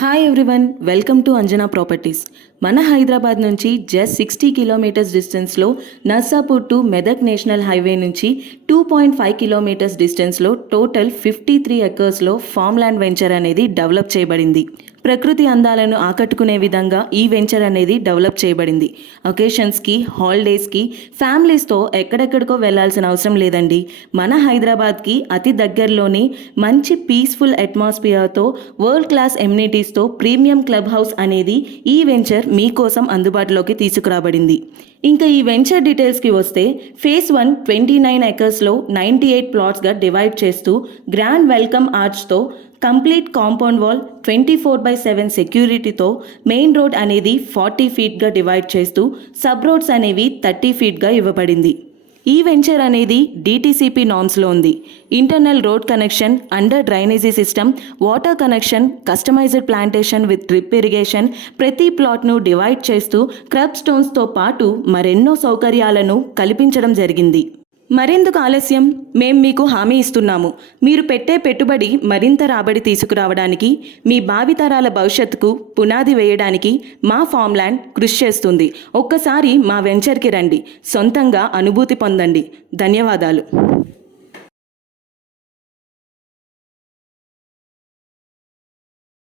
Hi everyone, welcome to Anjana properties. మన హైదరాబాద్ నుంచి just 60 kilometres డిస్టెన్స్లో Narsapur to Medak national highway నుంచి 2.5 కిలోమీటర్స్ డిస్టెన్స్లో టోటల్ 53 ఎకర్స్లో ఫామ్ ల్యాండ్ వెంచర్ అనేది డెవలప్ చేయబడింది. ప్రకృతి అందాలను ఆకట్టుకునే విధంగా ఈ వెంచర్ అనేది డెవలప్ చేయబడింది. ఒకేషన్స్కి, హాలిడేస్కి, ఫ్యామిలీస్తో ఎక్కడెక్కడికో వెళ్లాల్సిన అవసరం లేదండి. మన హైదరాబాద్కి అతి దగ్గరలోనే మంచి పీస్ఫుల్ అట్మాస్ఫియర్తో, వరల్డ్ క్లాస్ ఎమ్యూనిటీస్తో ప్రీమియం క్లబ్ హౌస్ అనేది ఈ వెంచర్ మీకోసం అందుబాటులోకి తీసుకురాబడింది. ఇంకా ఈ వెంచర్ డీటెయిల్స్కి వస్తే ఫేజ్ 1 29 ఎకర్స్లో 98 ప్లాట్స్గా డివైడ్ చేస్తూ గ్రాండ్ వెల్కమ్ ఆర్చ్తో, కంప్లీట్ కాంపౌండ్ వాల్, 24/7 సెక్యూరిటీతో, మెయిన్ రోడ్ అనేది 40 ఫీట్గా డివైడ్ చేస్తూ సబ్ రోడ్స్ అనేవి 30 ఫీట్గా ఇవ్వబడింది. ఈ వెంచర్ అనేది DTCP నార్మ్స్లో ఉంది. Internal road connection, under drainage system, water connection, customised plantation with drip irrigation, ప్రతి ప్లాట్ను డివైడ్ చేస్తూ క్రబ్ స్టోన్స్తో పాటు మరెన్నో సౌకర్యాలను కల్పించడం జరిగింది. మరెందుకు ఆలస్యం? మేం మీకు హామీ ఇస్తున్నాము. మీరు పెట్టే పెట్టుబడి మరింత రాబడి తీసుకురావడానికి, మీ భావితరాల భవిష్యత్తుకు పునాది వేయడానికి మా ఫామ్ ల్యాండ్ కృషి చేస్తుంది. ఒక్కసారి మా వెంచర్కి రండి, సొంతంగా అనుభూతి పొందండి. ధన్యవాదాలు.